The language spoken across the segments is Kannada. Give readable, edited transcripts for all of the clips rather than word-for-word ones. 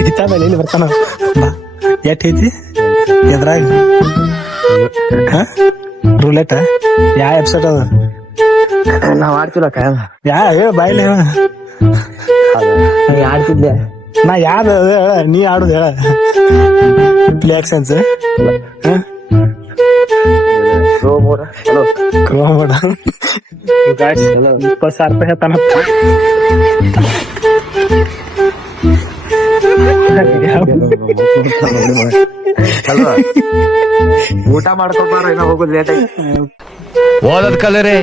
ಇತ್ತ ಮೇಲೆ ಎಲ್ಲಿ ಬರ್ತಾನ ಬಾ ಎಟ್ ಐತಿ ಎದ್ರಾಗ ರೂಲೆಟ್ ಯಾ ಎಪ್ಸೆಟ್ ಅದ ನಾವ್ ಆಡ್ತಿಲ್ಲ ಕಾಯಲ್ಲ ಯಾ ಹೇಳ ಬಾಯಿಲಿ ಹೇಳ ನೀ ಆಡ್ತಿದ್ದೆ ನಾ ಯಾವ್ದು ಹೇಳ ನೀ ಆಡುದು ಹೇಳ ಪ್ಲೇ ಆಕ್ಷನ್ಸ್ ಹಲೋ ಕ್ರೋಮೋಡ 20,000 ರೂಪಾಯಿ ಹೇಳ್ತಾನ ಅಲ್ವಾ ಊಟ ಮಾಡ್ಕೊಬಾರ ಏನೋ ಹೋಗುದು ಲೇಟ್ ಆಗಿ ಓದದ್ ಕಲರಿ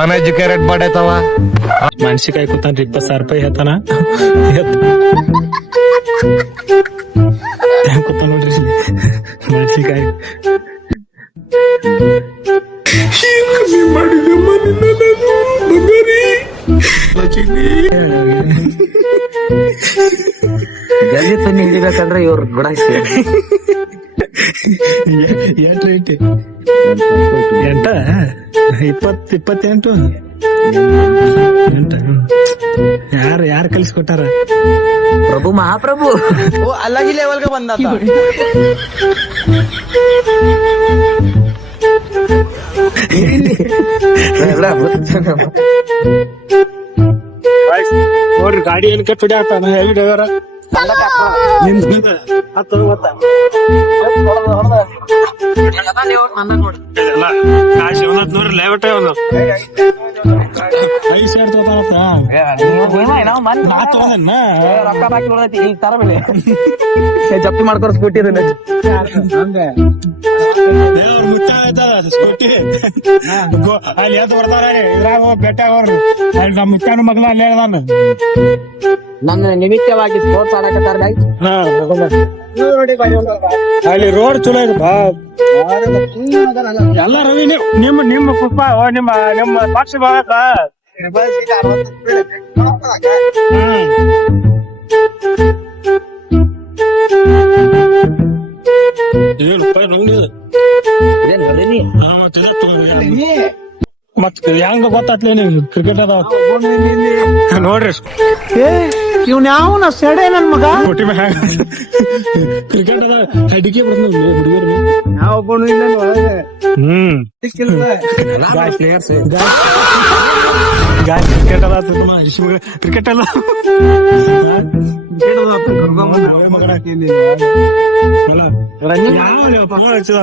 ಅನ್ಎಜುಕೇಟೆಡ್ ಮಾಡೈತವ ಮೆಣಸಿಕಾಯಿ ಕೂತಾನ್ರಿ 20,000 ರೂಪಾಯಿ ಹೇಳ್ತಾನ ಕೂತ ನೋಡ್ರಿ ಮೆಣಸಿಕಾಯಿ ಜಲ್ದಿ ತನ್ನಿ ಹಿಡಿಬೇಕಂದ್ರೆ ಇವ್ರ ಗುಡ ಎಂಟ ಎಂಟ 28 ಎಂಟ ಯಾರು ಕಲಿಸ್ಕೊಟ್ಟಾರ ಪ್ರಭು ಮಹಾಪ್ರಭು अलग ही लेवल का बंदा था ನೋಡ್ರಿ ಗಾಡಿ ಏನ್ ಕೆಟ್ಟ ಹೊಡ್ಯಾತಾನ ಹೆವಿ ಡ್ರೈವರ್ ನೋಡ್ರಿ ಲೇವಟೇ ಒಂದು 5 ಸಾವಿರ ತಗೋತಾನ ರೊಕ್ಕ ಬಾಕಿ ಉಳ್ದೈತಿ ಈಗ ತರ ಬೆಳೆ ಜಪ್ತಿ ಮಾಡ್ಕೊರ್ ಸ್ಕೂಟಿ ಸ್ಕೂಟಿ ಅಲ್ಲಿ ಎದ್ದು ಬರ್ತಾರ ಇದ್ರಾಗ ಬೆಟ್ಟ ಅವ್ರಿ ಅಲ್ಲಿ ನಮ್ಮ ಮುತ್ತಾನ ಮಗನ ಅಲ್ಲೇ ಅದಾನ ನನ್ನ ನಿಮಿತ್ತವಾಗಿ ಸ್ಪೋರ್ಟ್ಸ್ ಆಡಕತ್ತಾರ ಅಲ್ಲಿ ರೋಡ್ ಚಲೋ ಇದೆ ಎಲ್ಲ ರವಿ ನಿಮ್ಮ ಪುಪ್ಪ ನಿಮ್ಮ ಪಕ್ಷ ಭಾಗಕ್ಕ ಮತ್ ಹೆಂಗ ಗೊತ್ತಾತ್ಲೇ ನೀವು ಕ್ರಿಕೆಟ್ ಅದಾವ ನೋಡ್ರಿ ಇವ್ನ ಯಾವನ ಸೆಡೆ ನನ್ ಮಗ ಕ್ರಿಕೆಟ್ ಅದ ಅಡಿಕೆ ಹುಡುಗರು ಯಾವೊಬ್ಬನು ಇಲ್ಲ ಕ್ರಿಕೆಟ್ ಅದ ಕ್ರಿಕೆಟ್ ಅಲ್ಲ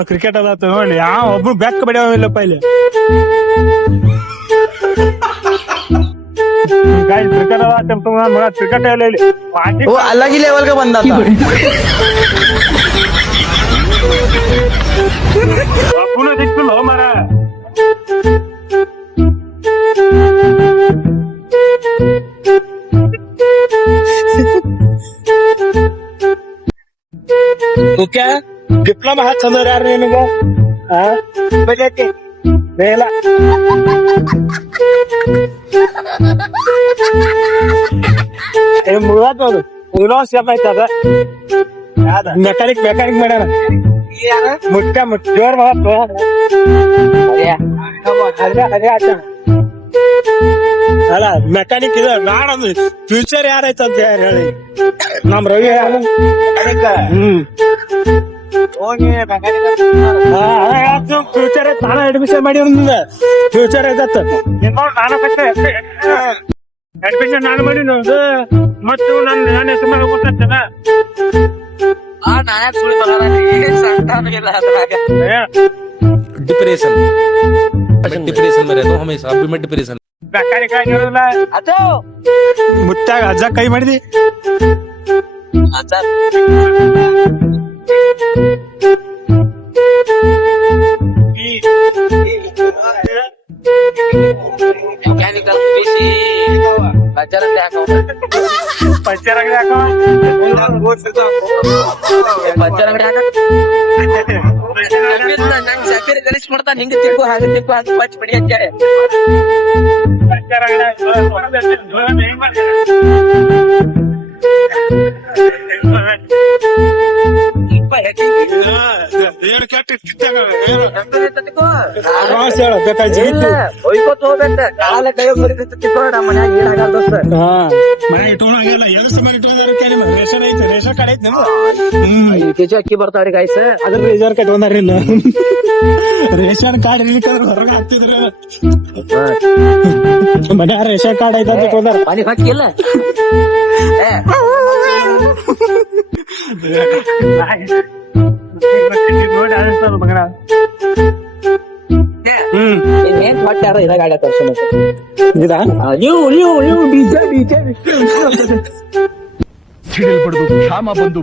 ಕ್ರಿಕೆಟ್ ಅದ ನೋಡಿ ಯಾವ ಒಬ್ರು ಬೆಕ್ಕ ಬಡಿಯಲ್ಲಪ್ಪ ಇಲ್ಲಿ क्रिकेट क्रिकेट वो अलग ही लेवल का बंदा था दिखल हो मारा तो क्या डिप्लोमा हाथ चंदर यार बजाते बेला ಮುಳಾದವ್ರು ಉಲ್ಲಾಸ ಆಯ್ತದ ಮೆಕ್ಯಾನಿಕ್ ಮಾಡ್ಯಾರ ಮುಟ್ಟ ಜೋರ್ ಮಾಡತ್ತು ಅದೇ ಆಟ ಅಲ್ಲ ಮೆಕ್ಯಾನಿಕ್ ಇದು ನಾಡೊಂದು ಫ್ಯೂಚರ್ ಯಾರೈತಂತ ಹೇಳಿ ನಮ್ ರವಿ ಫ್ಯೂಚರ್ ಐತ್ ನಾನು ಅಡ್ಮಿಷನ್ ಮಾಡಿ ಫ್ಯೂಚರ್ ಐತತ್ ನಾನು ಅಡ್ಮಿಷನ್ ನಾನು ಮಾಡಿ ಮತ್ತು ನನ್ನ ಹೆಸರು ಮೇಲೆ ಹೋಗ್ತೇನ डिप्रेशन में रहता हूँ हमेशा अभी मैं डिप्रेशन ಮುಟ್ಟಾಗ ಅಜ್ಜ ಕೈ ಮಾಡಿದಿ ಪಂಚರ್ ಅಂಗಡಿ ನಂಗ್ ಸಕ್ಕರೆ ಗಲೀಜ್ ಮಾಡ್ತಾನೆ ಹಿಂಗ ತಿಕ್ಕು ಹಾಗೆ ತಿಕ್ಕು ಹಾಗೆ ಪಚ್ ಪಡಿ ಹಚ್ಚಾರೆ ಕೆಟ್ಟ ಅಡ್ವಾನ್ಸ್ ಹೇಳ ಬೇಕಾದ್ರೆ ಜಿಗಿತು ಒಯ್ಕೋತ ಹೋಗ್ಬೇಕ ಕಾಲ ಕೈ ಮುರಿತಿಕೋಣ ಮನ್ಯಾಗ ಏನಾಗಲ್ಲ ದೋಸ್ತ. ಮನೆ ಇಟ್ಕೊಂಡಾಗೆಲ್ಲ ಎದ್ರ ಸಮಾನ ಇಟ್ಕೊಂಡಾರ ರೇಷನ್ ಐತೆ ರೇಷನ್ ಕಾರ್ಡ್ ಐತಿ ನಿಮ್ದು. 5 ಕೆಜಿ ಅಕ್ಕಿ ಬರ್ತಾವ್ರಿ ಗಾಯ್ಸ. ಅದ್ರ ರೇಷನ್ ಕಾರ್ಡ್ ಒಂದಾರ ಇಲ್ಲ ರೇಷನ್ ಕಾರ್ಡ್ ಇರ್ಲಿಕ್ಕಂದ್ರ ಹೊರಗೆ ಹಾಕ್ತಿದ್ರ ಮನೆ ರೇಷನ್ ಕಾರ್ಡ್ ಐತೆ ಅಂತ ಇಟ್ಕೊಂಡಾರ. ಮನಿಗ್ ಹಾಕಿಲ್ಲ ನೋಡಿ ಅನಿಸ್ತದ ಮಗನ. ಇನ್ನೇನ್ ಹೊಟ್ಟಾರ ಇದ ಗಾಡಿ ತರ್ಸೋಣ. ಇದಾ ನೀವು ಡಿಜೆ ಸಿಡಿಲ್ ಬಡಿದು ಕ್ಷಾಮ ಬಂದು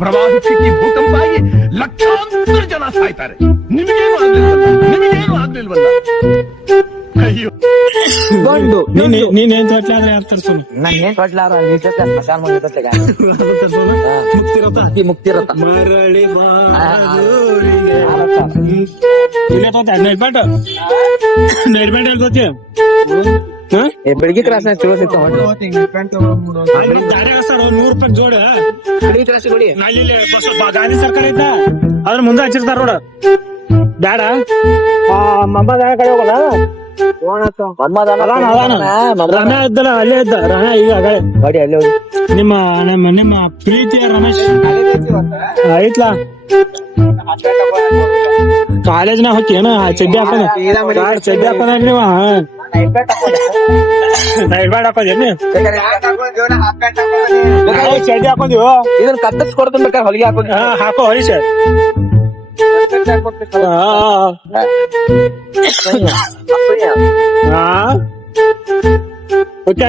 ಪ್ರವಾಹ ಸಿಕ್ಕಿ ಭೂಕಂಪ ಆಗಿ ಲಕ್ಷಾಂತರ ಜನ ಸಾಯ್ತಾರೆ. ನಿಮಗೇನು ಆಗ್ಲಿಲ್ವಲ್ಲ. ಅಯ್ಯೋ ಗಂಡು ನೀನ್ ಏನ್ ತೊಟ್ಲಾದ್ರೆ ಯಾರು ತರ್ಸೋನು ನನ್ ಏನ್ ಹೊಟ್ಲಾರ ಸ್ಮಶಾನ ಮುಗಿತತ್ತೆ ಮುಕ್ತಿ ಇರತ್ತ. ಮರಳಿ ಇಲ್ಲೇ ತೋತ ನೈಟ್ ಬ್ಯಾಂಡ್ ಎಲ್ಲಿ ತೋತಿ ಬೆಳಗ್ಗೆ ಕ್ರಾಸ್ ಚಲೋ ಸಿಗ್ತಾವ. ಗಾಡಿ ಹಚ್ತಾರ 100 ರೂಪಾಯಿ ಜೋಡ ಕ್ರಾಸ್ ಕೊಡಿ. ನಲ್ಲಿ ಗಾಂಧಿ ಸರ್ಕಾರ ಐತ ಅದ್ರ ಮುಂದೆ ಹಚ್ಚಿರ್ತಾರ ನೋಡ. ಬ್ಯಾಡ ಮಂಬದ ಕಡೆ ಹೋಗಲ್ಲ. ರಮ್ಯಾ ಇದ್ದಲ್ಲ ಅಲ್ಲೇ ಇದ್ದ ರಮ್ಯಾ ಈಗ ಗಾಡಿ ಅಲ್ಲೇ ಹೋಗಿ ನಿಮ್ಮ ನಿಮ್ಮ ನಿಮ್ಮ ಪ್ರೀತಿಯ ರಮೇಶ್ ಐತ್ಲಾ ಕಾಲೇಜ್ನಾಗ ಹೋಗ್ತೇನ ಚಡ್ಡಿ ಹಾಕೋಣ ಚಡ್ಡಿ ಹಾಕೋಣ ನೀವ ನೈಟ್ ಹಾಕೋದೇನಿ ಚಡ್ಡಿ ಹಾಕೊಂಡಿವ ಇದನ್ನ ಕತ್ತರಿಸಿ ಕೊಡ್ತೀನಿ ಬೇಕಾದ್ರೆ ಹೊಲಿಗೆ ಹಾಕೋದು. ಹಾಕೋ ಹರೀಶ್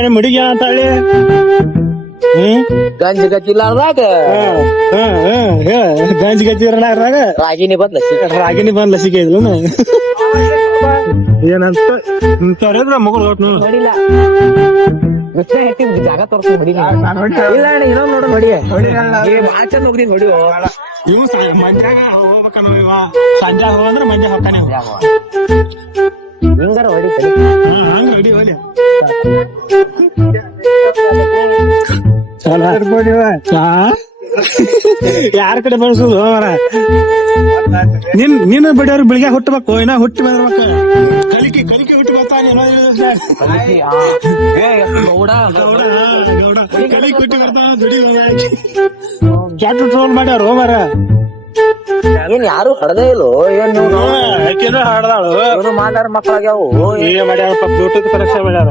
ನಿಮ್ ಹುಡುಗಿ ಅಂತ ಹೇಳಿ ಗಂಜಿ ಗಚ್ಚಿಲ್ಲಾರ್ದಾಗ ಗಂಜಿ ಗಚ್ಚಿರ್ಲಾರ್ದಾಗ ರಾಗಿನಿ ಬಂದ ರಾಗಿನಿ ಬಂದ್ ಲಸಿಕೆ ಇದ್ಲು ಏನಂತ ಇಂಥವ್ರಿದ್ರ ಮಗಳು ಹೊಟ್ಟು ನೋಡಿಲ್ಲ ಜಾಗ ತೋರ್ಸ ಹೊಡಿ. ಇಲ್ಲ ಅಣ್ಣ ಇನ್ನೊಂದ್ ನೋಡ ಹೊಡಿ ಭಾಳ ಚಂದ ಹೋಗ್ದಿ ಹೊಡಿ. ಇವು ಮಂದ್ಯಾಗ ಹೋಗ್ಬೇಕನ್ನ ಇವ ಸಂಜೆ ಹೋಗಂದ್ರ ಮಂಜೆ ಹೊಕ್ಕಾನೆ ಹಿಂಗಾರ ಹೊಡಿ ಹಂಗ ಹೊಡಿ ಹೋಲಿ ಯಾರ ಕಡೆ ಬಳಸುದು ನಿನ್ನ ಬಡಿಯವ್ರ ಬೆಳಿಗ್ಗೆ ಹುಟ್ಟಬೇಕು ಇನ್ನ ಹುಟ್ಟಿ ಬಂದಿರ್ಬೇಕ ಕಲಿಕೆ ಕಲಿಕೆ ಹುಟ್ಟಿ ಬರ್ತಾನೆ ಕಲಿಕೆ ಹುಟ್ಟಿ ಬರ್ತಾನ ದುಡಿ ಕ್ಯಾಟ್ ಟ್ರೋಲ್ ಮಾಡ್ಯಾರ ಮರ ಏನ್ ಯಾರು ಹಡದೇ ಇಲ್ಲೋ ಏನ್ ನೀವು ಯಾಕೆಂದ್ರೆ ಹಾಡ್ದಾಳು ಇವ್ರು ಮಾತಾಡ ಮಕ್ಕಳಾಗ್ಯಾವು. ಏನ್ ಮಾಡ್ಯಾರಪ್ಪ ಬ್ಲೂಟೂತ್ ಕನೆಕ್ಷನ್ ಮಾಡ್ಯಾರ.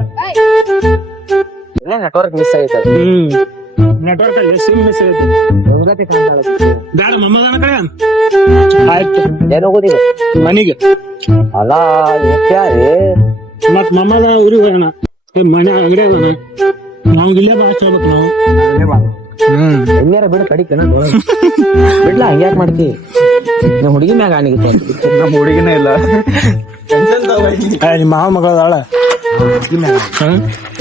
ಇಲ್ಲೇ ನೆಟ್ವರ್ಕ್ ಮಿಸ್ ಆಗೈತೆ. ನೆಟ್ವರ್ಕ್ ಅಲ್ಲಿ ಸಿಮ್ ಮಿಸ್ ಆಗೈತಿ. ಬ್ಯಾಡ ಮಮ್ಮದನ ಕಡೆ ಆಯ್ತು ಏನ್ ಹೋಗೋದಿಲ್ಲ ಮನಿಗೆ ಅಲ್ಲ ಯಾರೇ ಮತ್ ಮಮ್ಮದ ಊರಿಗೆ ಹೋಗೋಣ ಮನೆ ಅಂಗಡಿ ಹೋಗೋಣ ನಾವ್ ಇಲ್ಲೇ ಬಾ ಹೇಳ್ಬೇಕು ನಾವು ಎಲ್ಲಾರ ಬಿಡ ಕಡಿಕನ ಬಿಡ್ಲ ಹಂಗ್ಯಾಕ್ ಮಾಡ್ತಿ ನಮ್ ಹುಡುಗಿ ಮ್ಯಾಗ ಆಣಿಗೆ ನಮ್ಮ ಹುಡುಗಿನೇ ಇಲ್ಲ ನಿಮ್ಮ ಮಾವನ ಮಗಳದಾಳ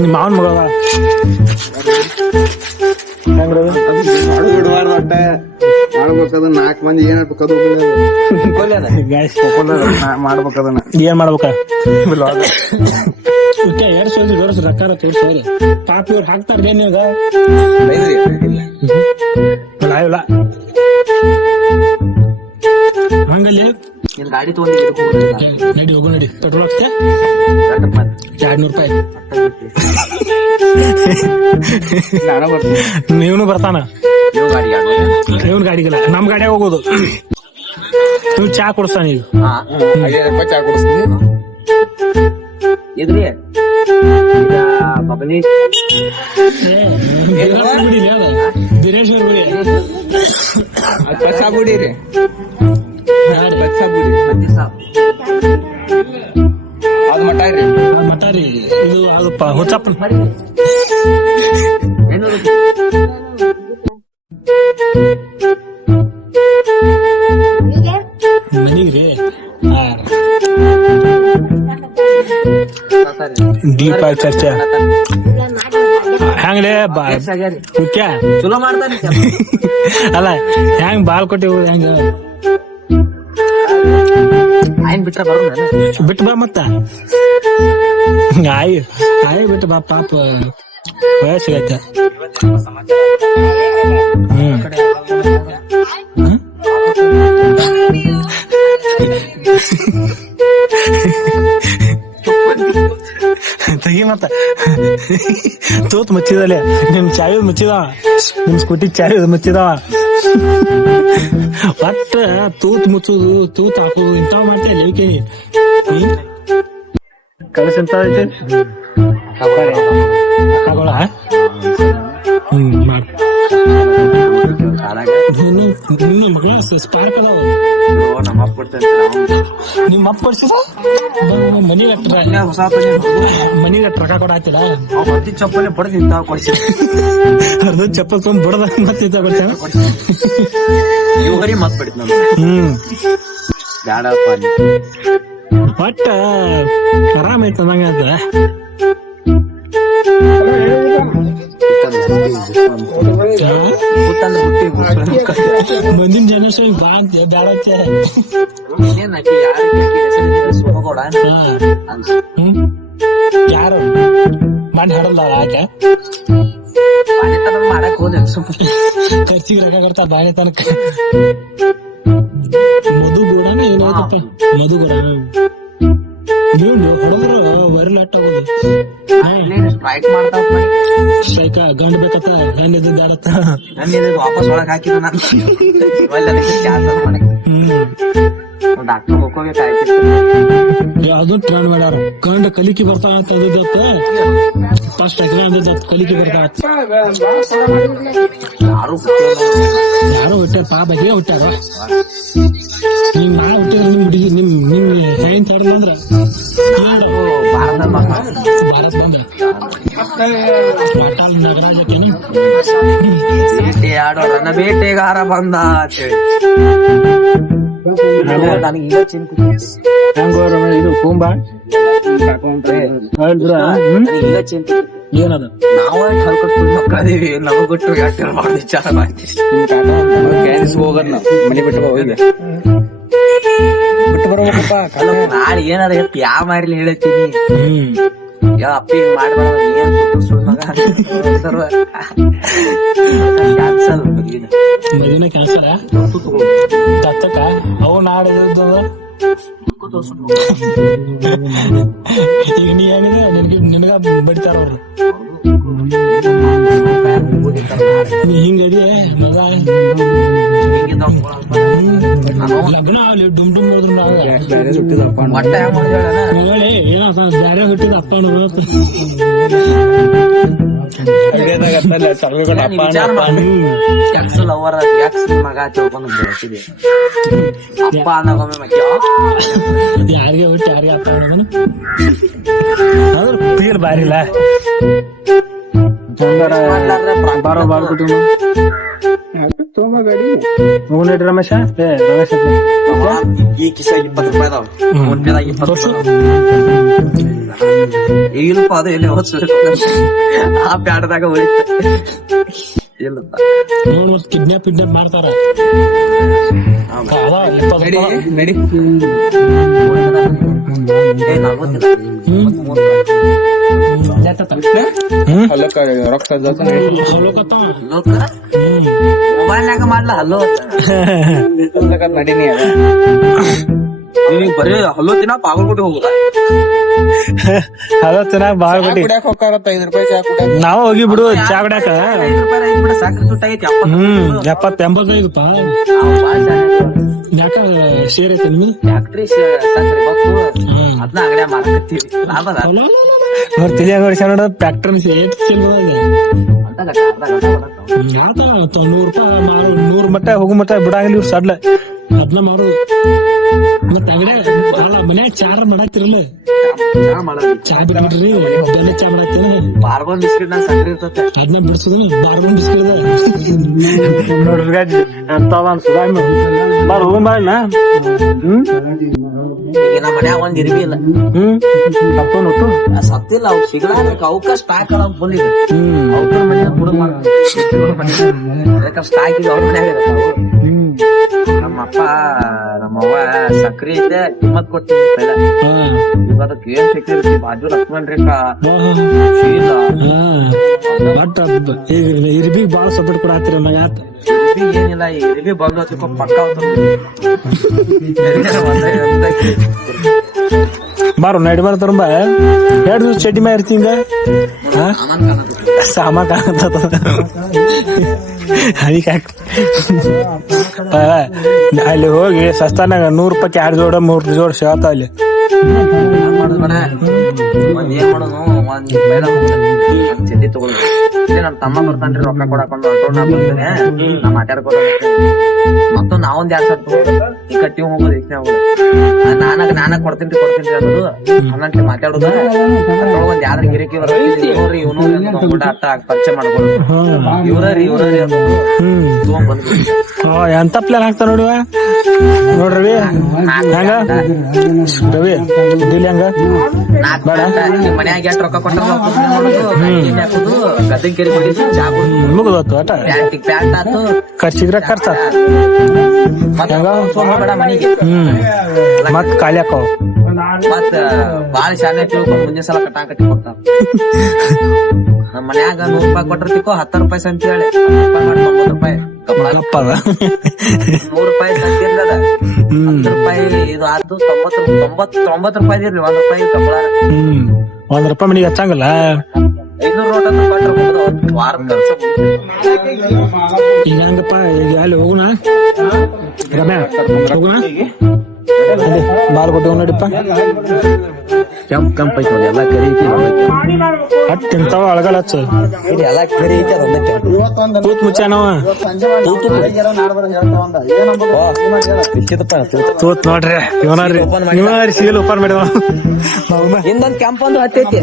ನಿಮ್ಮ ಮಾವನ ಮಗಳದ ಬಿಡಬಾರ್ದು ಒಟ್ಟೆ ಮಾಡ್ಬೇಕದ 4 ಮಂದಿ ಏನ್ ಹೇಳ್ಬೇಕದು ಮಾಡ್ಬೇಕದನ್ನ ಏನ್ ಮಾಡ್ಬೇಕ ಏರ್ಸೋದು ದೊರಸ್ ರೊಕ್ಕ ತೋರ್ಸೋರಿ ಪಾಪ ಇವ್ರು ಹಾಕ್ತಾರ ನೀವಾಗ ಇಲ್ಲ ಹಂಗಲ್ಲಿ ಗಾಡಿ ತಗೊಂಡಿ ನಡಿ ಹೋಗೋ ನಡಿ ಪೆಟ್ರೋಲ್ ಹಾಕ್ತೆ 200 ರೂಪಾಯಿ ನೀವನು ಬರ್ತಾನ ಇವನ್ ಗಾಡಿಗಿಲ್ಲ ನಮ್ ಗಾಡಿಯಾಗ ಹೋಗೋದು ನೀವು ಚಾ ಕೊಡ್ತಾನ ಈಗ ಚಾ ಕೊಡಿಸ್ತೀನಿ ಇದ್ರಿ ಬಬಲಿ ದಿನೇಶ್ವರ ಗುಡಿ ಪಚ್ಚಾ ಬುಡಿ ರೀ ಪಚ್ಚಾ ಬುಡಿ ಅದು ಮಠ ರೀ ಮಠ ರೀ ಇದು ಅದಪ್ಪ ಹುಚ್ಚಪ್ಪ ಮನಿಗ್ರಿ ದೀಪ ಚರ್ಚೆ ಹೆಂಗ್ಲೇ ಮುಖ್ಯ ಚಲೋ ಮಾಡ್ತಾನೆ ಅಲ್ಲ ಹೆಂಗ್ ಬಾಲ್ ಕೊಟ್ಟಿವು ಹೆಂಗ ಆಯ್ನ್ ಬಿಟ್ರ ಬರೋಣ ಬಿಟ್ಟು ಬಾ ಮತ್ತ ಆಯ್ ಬಿಟ್ಟು ಬಾ ಪಾಪ ವಯಸ್ಸಿಗೈತೆ ತೆಗಿ ಮತ್ತ ತೂತ್ ಮುಚ್ಚಿದಲೆ ನಿಮ್ ಚಾವಿ ಮುಚ್ಚಿದವ, ನಿಮ್ ಸ್ಕೂಟಿ ಚಾವಿ ಮುಚ್ಚಿದವ. ಒಟ್ಟ ತೂತ್ ಮುಚ್ಚುದು, ತೂತ್ ಹಾಕುದು ಇಂತಾವ್ ಮಾಡ್ತೇವೆ ಲೇವಿಕೆ. ಕಲಸ ಎಂತ ಐತಿ ತಗೊಳ. ಮಾಡ ಮಗಳ ಸ್ಪಾರ್ಕ್ ಅದಾವ. ನಿಮ್ಮ ಅಪ್ಪ ಕೊಡ್ಸಿದ ಮನಿಗೆ ರೊಕ್ಕ ಕೊಡಾತಿಲ್ಲ. ಚಪ್ಪಲಿ ಬಡದ್ ಇಂತಾವ್ ಕೊಡ್ಸಿ ಅರ್ಧ ಚಪ್ಪಲ್ ತೊಗೊಂಡ್ ಬಡದ ಮತ್ತೆ ಕೊಡ್ತೇವ. ಇವುಗರಿ ಮತ್ ಬಿಡ್ತ ಬ್ಯಾಡಪ್ಪ. ಒಟ್ಟ ಆರಾಮ ಐತ ಅಂದಂಗ ಅದ. ಮುಂದಿನ ಜನರೇಷನ್ ಬಾ ಅಂತ ಬ್ಯಾಡತ್ತೆ. ಯಾರು ಮಾಡಿ ಹಾಡಲ್ಲ ಆಕೆ ಮಾಡಕ್ ಹೋದ ಖರ್ಚಿಗೆ ರೊಕ್ಕ ಕೊಡ್ತಾ ಬಾಳೆ ತನಕ. ಮಧುಗೂಡನ ಏನಾಯ್ತಪ್ಪ, ಮಧುಗೂಡ ನೀವು ಹೊಡೆದ್ರು ವೈರಲ್ ಆಗೋದು. ಸ್ಟ್ರೈಕ್ ಮಾಡ್ತಾ ಸ್ಟ್ರೈಕ ಗಂಡ್ ಬೇಕತ್ತ ಹೆಣ್ಣಿದ್ದು ದಾಡತ್ತ. ವಾಪಸ್ ಒಳಗ್ ಹಾಕಿದ ನಾನು ಡಾಕ್ಟರ್ ಹೋಗ್ಬೇಕಾಯ್ತು. ಅದು ಟ್ರೈನ್ ಮಾಡ್ಯಾರ. ಗಂಡ ಕಲಿಕೆ ಬರ್ತಾವ ಅಂತ ಅಂದಿದ್ದತ್ತ. ಫಸ್ಟ್ ಅಂದಿದ್ದ ಕಲಿಕೆ ಬರ್ತಾವ. ಯಾರೋ ಹುಟ್ಟ್ಯಾರ ಪಾಪ ಹೇ ಹುಟ್ಟ್ಯಾರ. ನಿಮ್ ನಾ ಹುಟ್ಟಿದ್ರ ನಿಮ್ ಹುಡುಗಿ ನಿಮ್ ಸೈನ್ಸ್ ಆಡಲ್ಲ ಅಂದ್ರ ಭಾರತ್ ಬಂದ ಮಟಾಲ್ ನಗರಾಜಕ್ಕೇನು ಆಡೋ ನನ್ನ ಬೇಟೆಗಾರ ಬಂದ ಅಂತೇಳಿ ನನಗೆ ಚಿಂತೆ. ಇದು ಕುಂಬ ಈಗ ಚಿಂತೆ ಏನದ ನಾವ ಮಕ್ಕಳದೀವಿ ನಮಗ್ ಬಿಟ್ಟು ಯಾಕೆ ಮಾಡಿ ವಿಚಾರ ಮಾಡ್ತೀವಿ. ಹೋಗಲ್ಲ ಮನೆ ಬಿಟ್ಟು ಹೋಗಿದೆ ಬಿಟ್ಟು ಬರ್ಬೇಕಪ್ಪ. ನಾಳೆ ಏನಾರ ಎತ್ ಯಾವ ಮಾರಿಲಿ ಹೇಳತ್ತೀನಿ. ಯಾವ ಅಪ್ಪ ಹಿಂಗ್ ಮಾಡ್ಬಾರ್ದು ಏನ್ ಸುಟ್ಟು ಮಗ ಕ್ಯಾನ್ಸಲ್ ಮದುವೆ ಕ್ಯಾನ್ಸಲ್ ದತ್ತಕ ಅವು ನಾಡಿದ. ಈಗ ನೀ ಏನಿದೆ ನಿನಗ ಬಡಿತಾರ ಅವ್ರು. ನೀ ಹಿಂಗದಿ ಮಗ ಲಗ್ನ ಆಗ್ಲಿ ಡುಮ್ ಡುಮ್ ಹೋದ್ರು ಒಟ್ಟ ಯಾವ ಮಗಳೇ ಏನ ಬ್ಯಾರೆ ಹುಟ್ಟಿದ ಅಪ್ಪ ಅವರ ಎಕ್ಸ್ ಮಗ ತಿಳ್ಕೊಂಡು ಬೆಳೆಸಿದೆ. ಅಪ್ಪ ಅನ್ನಗೊಮ್ಮೆ ಯಾರಿಗೆ ಹುಟ್ಟಿ ಯಾರಿಗೆ ಅಪ್ಪ ಅನ್ನೋದನ ತೀರ್ ಬಾರಿಲ್ಲ. ಬಾರೋ ಬಾರೋ ಕುಟುಂಬ ರಮೇಶ ರಮೇಶ ಈ ಕಿಸ 20 ರೂಪಾಯಿ ಅದಾವ. 20 ಇಲ್ಪ ಅದು ಎಲ್ಲಿ ಆ ಪ್ಯಾಟದಾಗ ಉಳಿತ ಇಲ್ಲ ನೋಡ್ ಕಿಡ್ನಾಪ್ ಮಾಡ್ತಾರ. ನಡಿ ಮೊಬೈಲ್ನಾಗ ಮಾಡ್ಲ ಹಲೋ ನಡೀನಿ ಬರೀ ಹಲೋ ದಿನ ಬಾಗಲಕೋಟೆ ಹೋಗುದ. ಅದ ಚೆನ್ನಾಗ್ ಬಾಳ್ಬಿಟ್ಟಿ ಕುಡಿಯಾಕ ಹೋಗ್ತಾರತ್ತ 5 ರೂಪಾಯಿ ಚಾ ಕುಡಿಯಾಕ. ನಾವ ಹೋಗಿ ಬಿಡು ಚಾ ಕುಡ್ಯಾಕ. 5 ರೂಪಾಯಿ ಬಿಡ ಸಾಕ್ರಿ ಸುಟ್ಟ ಆಗೈತಿ. 70-85 ಯಾಕ ಶೇರ್ ಐತೆ ನಿಮ್ಗೆ ಫ್ಯಾಕ್ಟ್ರಿ ಸಕ್ರಿ ಬಸ್ಸು ಅದನ್ನ ಅಂಗಡಿಯ ಮಾರಕತ್ತೀವಿ. ಲಾಭದ ತಿಳಿಯಾಗ ನೋಡ ಫ್ಯಾಕ್ಟ್ರಿ ಆತ 100 ರೂಪಾಯಿ ಮಾರು 100 ಮಟ್ಟ ಹೋಗು ಮಟ್ಟ ಬಿಡಾಗಲಿ ಇವ್ರು ಸಡ್ಲ ಅದನ್ನ ಮಾರು. ಮತ್ತ ಅಂಗಡಿ ಅಲ್ಲ ಮನ್ಯಾಗ ಚಾರ ಮಾಡಾತಿರಲ್ಲ ಚಾ ಬಿಟ್ಬಿಟ್ರಿ ಬೆಲ್ಲ ಚಾ ಮಾಡಾಕ್ತೇನೆ. ಬಾರ್ಬನ್ ಬಿಸ್ಕಿಟ್ ನಾಗ ಸಕ್ರಿ ಇರ್ತತೆ ಅದನ್ನ ಬಿಡ್ಸೋದನ ಬಾರ್ಬನ್ ಬಿಸ್ಕಿಟ್ ನೋಡ್ರಿ ಬಾರ್ ಹೋಗ ಬಾಳ. ಈಗ ನಮ್ಮ ಮನ್ಯಾಗ ಒಂದ್ ಇರ್ಬಿ ಇಲ್ಲ. ಸತ್ತಿಲ್ಲ ಅವ್ ಸಿಗ್ಲಾಕ ಅವಕಾಶ ಸ್ಟಾಕ್ ಅದಾವ ಫುಲ್. ಈಗ ಅವ್ರ ಮನ್ಯಾಗ ಹುಡುಗ ಅದಕ್ಕ ಸ್ಟಾಕ್ ಈಗ ಅವ್ರ ಮನ್ಯಾಗ ಇರತ್ತಾವ. ನಮ್ಮಪ್ಪ ನಮ್ಮ ನಮ್ಮವ್ವ ಸಕ್ರಿ ಐತೆ ಕಿಮ್ಮತ್ ಕೊಡ್ತೀನಿ ಪೈಲ. ಹಾ ಈಗ ಅದಕ್ಕೆ ಏನ್ ಸಿಕ್ಕಿರ್ತಿ ಬಾಜು ಲಕ್ಷ್ಮಣ್ ರೇಖಾ ಶೀಲ ಬಟ್ ಈಗ ಇರ್ಬಿಗ್ ಬಾಳ ಸಪೋರ್ಟ್ ಕೊಡಾತಿರ ಮಗ ಯಾತ ಇರ್ಬಿ ಏನಿಲ್ಲ ಈ ಇರ್ಬಿ ಬಂದು ಹತ್ತಿಕೊ ಪಕ್ಕ ಬಾರು ನಡಿ ಬರ್ತಾರ 2 ದಿವಸ ಚಡ್ಡಿ ಮ್ಯಾ ಇರ್ತಿಂಗ ಸಾಮಾನ್ ಕಾಣತ್ತ ಅದಕ್ಕೆ ಅಲ್ಲಿ ಹೋಗಿ ಸಸ್ತಾನಾಗ 100 ರೂಪಾಯಿ 2 ಜೋಡ 3 ಜೋಡ ಸಿಗತ್ತ ಅಲ್ಲಿ. ಒಂದ್ ಏನ್ ಮಾಡೋದು ಒಂದ್ ಪೈಲ ಚಡ್ಡಿ ತಗೊಳ್ಳಿ. ನಮ್ ತಮ್ಮ ಬರ್ತಾನ್ರಿ ರೊಕ್ಕ ಕೊಡಕೊಂಡು ಆಟೋ ನಾ ಬರ್ತೇನೆ ನಾ ಮಾತಾಡ್ಕೊತ ಮತ್ತೊಂದ್ ನಾವೊಂದ್ 2 ಸತ್ ಈ ಕಟ್ಟಿವ್ ಹೋಗೋದು ಇಷ್ಟೇ ಹೋಗೋದು ನಾನ ಕೊಡ್ತೀನಿ ಅನ್ನೋದು ಹಂಗಂಟ್ಲೆ ಮಾತಾಡೋದು ಒಂದ್ ಯಾವ್ದ್ರ ಗಿರಿಕಿ ಬರ್ತೀವಿ ಇವನು ಅಟ್ಟ ಪರಿಚಯ ಮಾಡ್ಕೊಳ್ಳೋದು ಇವ್ರೀ ಅನ್ನೋದು ತಗೊಂಡ್ ಬಂದ್ಬಿಟ್ಟು ಎಂತ ಪ್ಲಾನ್ ಹಾಕ್ತಾರ ನೋಡಿವ ನೋಡ್ರವಿ ಹಂಗ ರವಿ ಡೀಲ್ ಹಂಗ ಮನ್ಯಾಗ ಎಷ್ಟು ರೊಕ್ಕ ಕೊಟ್ಟಾರ ಹಾಕೋದು ಗದ್ದೆನ್ ಕೆರಿ ಕೊಡಿ ಚಾ ಮುಗಿದೋತು ಆಟ ಪ್ಯಾಂಟ್ ಆತು ಖರ್ಚಿದ್ರ ಖರ್ಚ ಬೇಡ ಮನಿಗೆ ಮತ್ ಖಾಲಿ ಹಾಕವ ಮತ್ ಬಾಳ ಶಾಲೆ ತಿಳ್ಕೊಂಡ್ ಮುಂದಿನ ಸಲ ಕಟ್ಟಿ ಕೊಡ್ತಾವ. ನಮ್ ಮನ್ಯಾಗ 100 ರೂಪಾಯಿ ಕೊಟ್ಟಿರ್ತಿಕೋ 10 ರೂಪಾಯಿ ಸಂತಿ ಹೇಳಿ 90 ರೂಪಾಯಿ ಗಪ್ಪದ 100 ರೂಪಾಯಿ ಸಂತಿ ಇರ್ತದ 10 ರೂಪಾಯಿ ಇದು ಆತು 90 ರೂಪಾಯಿ ಇರ್ಲಿ 1 ರೂಪಾಯಿ ಕಪ್ಪಳ 1 ರೂಪಾಯಿ ಮನಿಗೆ ಹಚ್ಚಂಗಲ್ಲ 500 ನೋಟ್ ಅಂತ ಕೊಟ್ಟಿರ್ಬೋದು ವಾರ ಖರ್ಚು. ಈಗ ಹಂಗಪ್ಪ ಈಗ ಅಲ್ಲಿ ಹೋಗುಣ ರಮ್ಯಾ ಹೋಗುಣ ಬಾಲ್ ಕೊಟ್ಟು ನೋಡಿಪ್ಪ ಕೆಂಪ್ ಐತಿ ಎಲ್ಲ ಕರಿ ಐತಿ ಹಟ್ ತಿಂತಾವ ಅಳಗಲ್ ಹಚ್ಚ ಎಲ್ಲ ಕರಿ ಐತಿ ಅದೊಂದ ತೂತ್ ಮುಚ್ಚಾನವ ತೂತ್ ನೋಡ್ರಿ ಇವನಾರಿ ಸೀಲ್ ಓಪನ್ ಮಾಡಿದ ಇನ್ನೊಂದ್ ಕೆಂಪ್ ಒಂದು ಹತ್ತೈತಿ